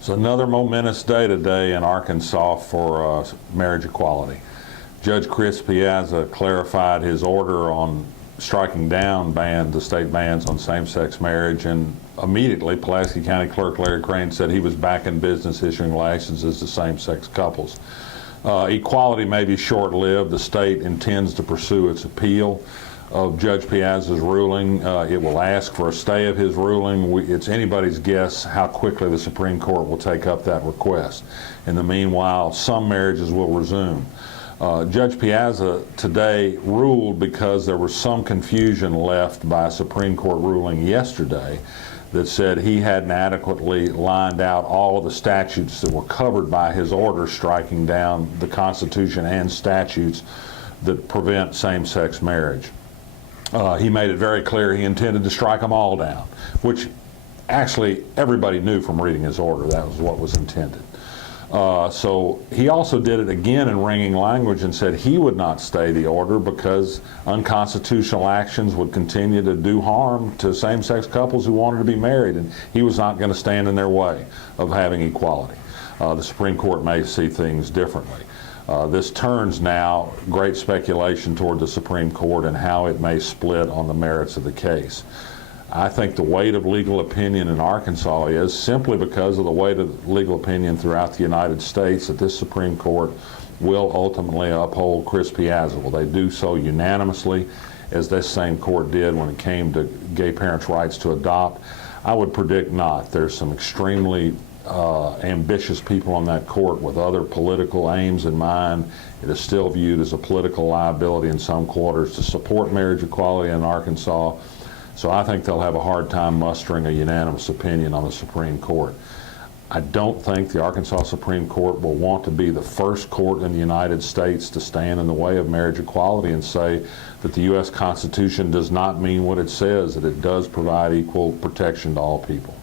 It's another momentous day today in Arkansas for marriage equality. Judge Chris Piazza clarified his order on striking down the state bans on same-sex marriage, and immediately Pulaski County Clerk Larry Crane said he was back in business issuing licenses to same-sex couples. Equality may be short-lived. The state intends to pursue its appeal of Judge Piazza's ruling. It will ask for a stay of his ruling. It's anybody's guess how quickly the Supreme Court will take up that request. In the meanwhile, some marriages will resume. Judge Piazza today ruled because there was some confusion left by a Supreme Court ruling yesterday that said he hadn't adequately lined out all of the statutes that were covered by his order striking down the Constitution and statutes that prevent same-sex marriage. He made it very clear he intended to strike them all down, which actually everybody knew from reading his order that was what was intended. So he also did it again in ringing language and said he would not stay the order because unconstitutional actions would continue to do harm to same-sex couples who wanted to be married, and he was not going to stand in their way of having equality. The Supreme Court may see things differently. This turns now great speculation toward the Supreme Court and how it may split on the merits of the case. I think the weight of legal opinion in Arkansas is simply because of the weight of legal opinion throughout the United States that this Supreme Court will ultimately uphold Chris Piazza. Will they do so unanimously, as this same court did when it came to gay parents' rights to adopt? I would predict not. There's some extremely ambitious people on that court with other political aims in mind. It is still viewed as a political liability in some quarters to support marriage equality in Arkansas. So I think they'll have a hard time mustering a unanimous opinion on the Supreme Court. I don't think the Arkansas Supreme Court will want to be the first court in the United States to stand in the way of marriage equality and say that the U.S. Constitution does not mean what it says, that it does provide equal protection to all people.